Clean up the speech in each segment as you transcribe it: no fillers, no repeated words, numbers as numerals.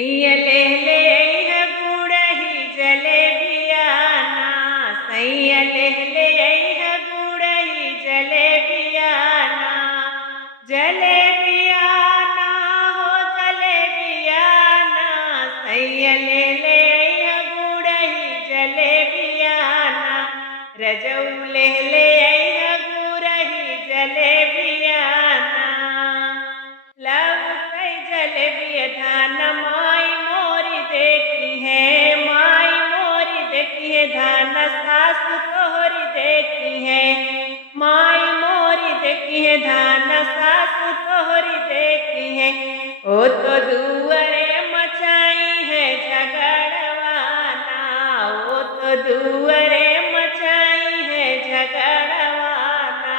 सैया ले है गुड़ही जलेबियाना, सैया ले है गुड़ही जलेबियाना, जलेबियाना हो जलेबियाना, सैया ले है गुड़ही जलेबियाना, रजऊ ले है गुड़ही जलेबियाना, लव कई जलेबिया धान माई मोरी देखी है, माई मोरी देखी है धान सास तोहरी देखी है, माई मोरी देखी है धान सास तोहरी देखी है, ओ तो दुअरे मचाई है झगड़वाना, ओ तो दुअरे मचाई है झगड़वाना,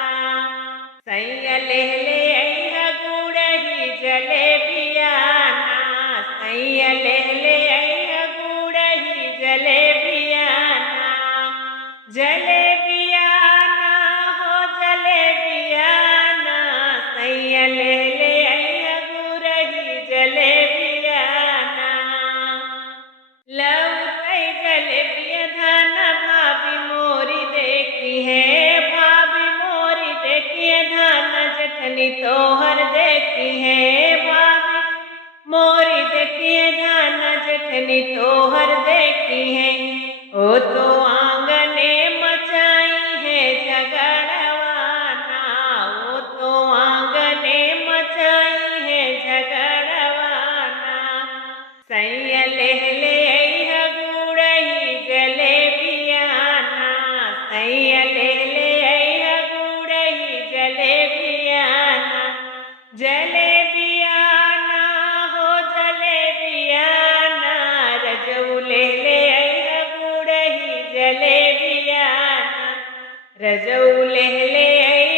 सैया ले है गुड़ही जलेबियाना, सैया ले है गुड़ही जलेबियाना, जलेबियाना हो जलेबियाना, सैया ले है गुड़ही जलेबियाना, लव कई जलेबिया धान भाभी मोरी देखी है, भाभी मोरी देखी है धान जेठनी तोहर देखी है, भाभी मोरी देखी है धान जेठनी तोहर देखी है, ओ तो आंगने मचाई है झगड़वाना, ओ तो आंगने मचाई है झगड़वाना, सैया ले है गुड़ही जलेबियाना, सैया ले है गुड़ही जलेबियाना, जलेबियाना हो जलेबियाना, रजऊ ले है गुड़ही जलेबियाना, रजऊ ले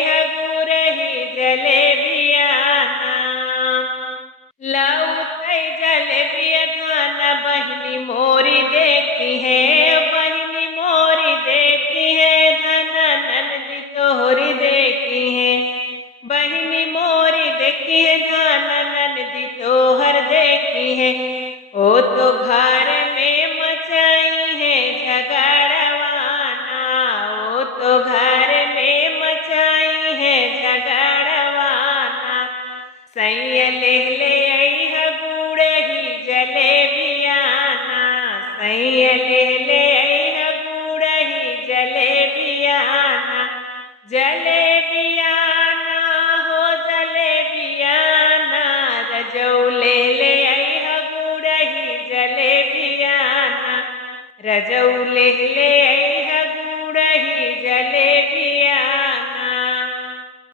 है गुड़ही जलेबियाना, लव कई जलेबिया धान बहनी मोरी देखी है, बहनी मोरी देखी है धन ननदी तोहरी देखी है, बहनी मोरी देखी है धान ननदी तोहर देखी है, ओ तो घर में मचाई है झगड़वाना, ओ तो घर में मचाई है झगड़वाना, सैया ले है गुड़ही जलेबियाना, सैया ले है गुड़ही जलेबियाना, जलेबियाना हो जलेबियाना, रजऊ ले है गुड़ही जलेबियाना, रजऊ ले